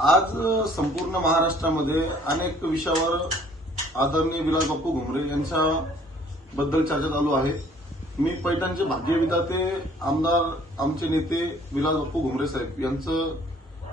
आज संपूर्ण महाराष्ट्रामध्ये अनेक विषयावर आदरणीय विलास बापू घुमरे यांच्याबद्दल चर्चा चालू आहे। मी पैठणचे भाग्यविधाते आमदार आमचे नेते विलास बापू घुमरे साहेब यांचं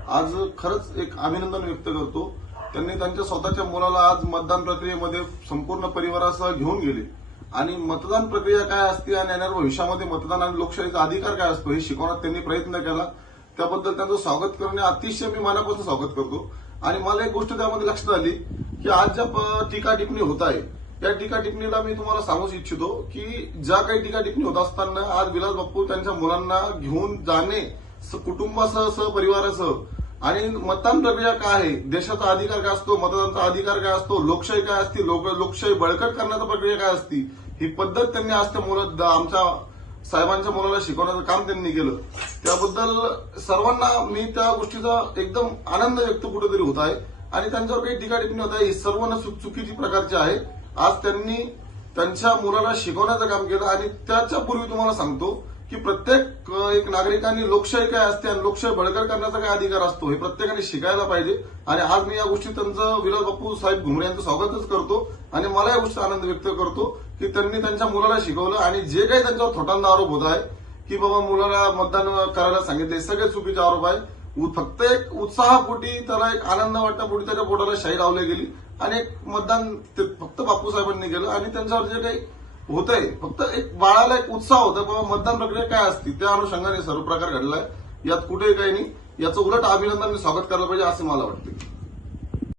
आज खरंच एक अभिनंदन व्यक्त करतो। त्यांनी त्यांच्या स्वतःच्या मुलाला आज मतदान प्रक्रियेमध्ये संपूर्ण परिवारासह घेऊन गेले आणि मतदान प्रक्रिया काय असते आणि येणाऱ्या भविष्यामध्ये मतदान आणि लोकशाहीचा अधिकार काय असतो हे शिकवण्यात त्यांनी प्रयत्न केला। त्याबद्दल त्यांचं स्वागत करणे अतिशय मी मनापासून स्वागत करतो। आणि मला एक गोष्ट त्यामध्ये लक्षात आली की आज ज्या टीका टिप्पणी होत आहे त्या टीका टिप्पणीला मी तुम्हाला सांगू इच्छितो की ज्या काही टीका टिप्पणी होत असताना आज विलास बापू त्यांच्या मुलांना घेऊन जाणे कुटुंबासह सहपरिवारासह आणि मतदान प्रक्रिया काय आहे, देशाचा अधिकार काय असतो, मतदानाचा अधिकार काय असतो, लोकशाही काय असते, लोकशाही बळकट करण्याची प्रक्रिया काय असती, ही पद्धत त्यांनी आज त्या मुलं आमच्या साहेबांच्या मुलाला शिकवण्याचं काम त्यांनी केलं। त्याबद्दल सर्वांना मी त्या गोष्टीचा एकदम आनंद व्यक्त कुठेतरी होत आहे आणि त्यांच्यावर काही टीका टिप्पणी होत आहे ही सर्वांना चुकीची प्रकारची आहे। आज त्यांनी त्यांच्या मुलाला शिकवण्याचं काम केलं आणि त्याच्या पूर्वी तुम्हाला सांगतो की प्रत्येक एक नागरिकांनी लोकशाही काय असते आणि लोकशाही बळकट करण्याचा काय अधिकार असतो हे प्रत्येकाने शिकायला पाहिजे। आणि आज मी या गोष्टी त्यांचं विलास बापू साहेब घुमरे यांचं स्वागतच करतो आणि मला या गोष्टीचा आनंद व्यक्त करतो की त्यांनी त्यांच्या मुलाला शिकवलं आणि जे काही त्यांच्यावर थोटांदा आरोप होत आहे की बाबा मुलाला मतदान करायला सांगितले सगळे चुकीचे आरोप आहे। फक्त एक उत्साहापोटी त्याला एक आनंद वाटण्यापोटी त्याच्या पोटाला शाई लावली गेली आणि एक मतदान फक्त बापू साहेबांनी केलं आणि त्यांच्यावर जे काही होतंय फक्त एक बाळाला एक उत्साह होता बाबा मतदान प्रक्रिया काय असते त्या अनुषंगाने सर्व प्रकार घडलाय। यात कुठेही काही नाही, याचं उलट अभिनंदन स्वागत करायला पाहिजे असे मला वाटते।